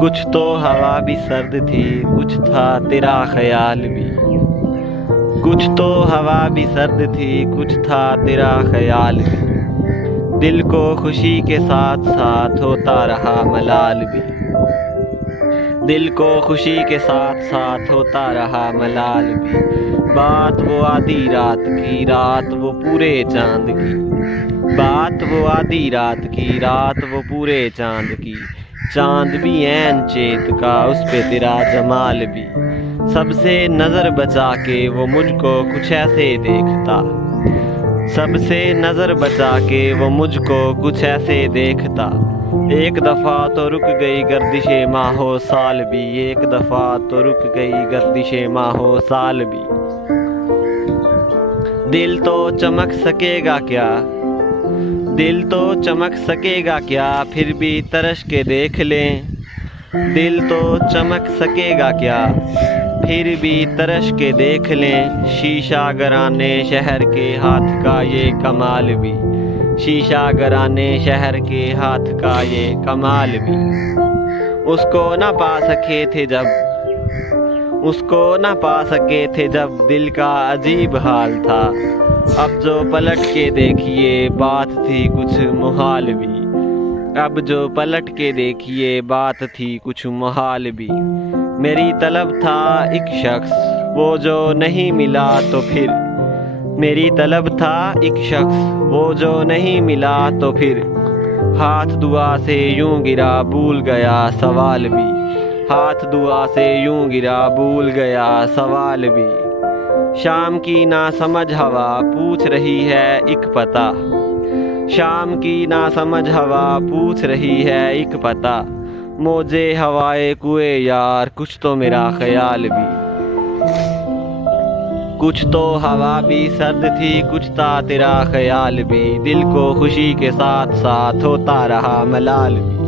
कुछ तो हवा भी सर्द थी, कुछ था तेरा ख्याल भी। कुछ तो हवा भी सर्द थी, कुछ था तेरा ख्याल भी। दिल को खुशी के साथ साथ होता रहा मलाल भी। दिल को खुशी के साथ साथ होता रहा मलाल भी। बात वो आधी रात की, रात वो पूरे चांद की। बात वो आधी रात की, रात वो पूरे चांद की। चांद भी ऐन चेत का, उस पे तेरा जमाल भी। सबसे नजर बचा के वो मुझको कुछ ऐसे देखता। सबसे नजर बचा के वो मुझको कुछ ऐसे देखता। एक दफा तो रुक गई गर्दिशे माहो साल भी। एक दफा तो रुक गई गर्दिशे माहो साल भी। दिल तो चमक सकेगा क्या, दिल तो चमक सकेगा क्या, फिर भी तरस के देख लें। दिल तो चमक सकेगा क्या, फिर भी तरस के देख लें। शीशा गराने शहर के हाथ का ये कमाल भी। शीशा गराने शहर के हाथ का ये कमाल भी। उसको ना पा सके थे जब, उसको ना पा सके थे जब दिल का अजीब हाल था। अब जो पलट के देखिए बात थी कुछ मुहाल भी। अब जो पलट के देखिए बात थी कुछ मुहाल भी। मेरी तलब था एक शख्स, वो जो नहीं मिला तो फिर। मेरी तलब था एक शख्स, वो जो नहीं मिला तो फिर। हाथ दुआ से यूं गिरा भूल गया सवाल भी। हाथ दुआ से यूं गिरा भूल गया सवाल भी। शाम की ना समझ हवा पूछ रही है एक पता। शाम की ना समझ हवा पूछ रही है एक पता। मौजे हवाए कुए यार, कुछ तो मेरा ख्याल भी। कुछ तो हवा भी सर्द थी, कुछ था तेरा ख्याल भी। दिल को खुशी के साथ साथ होता रहा मलाल भी।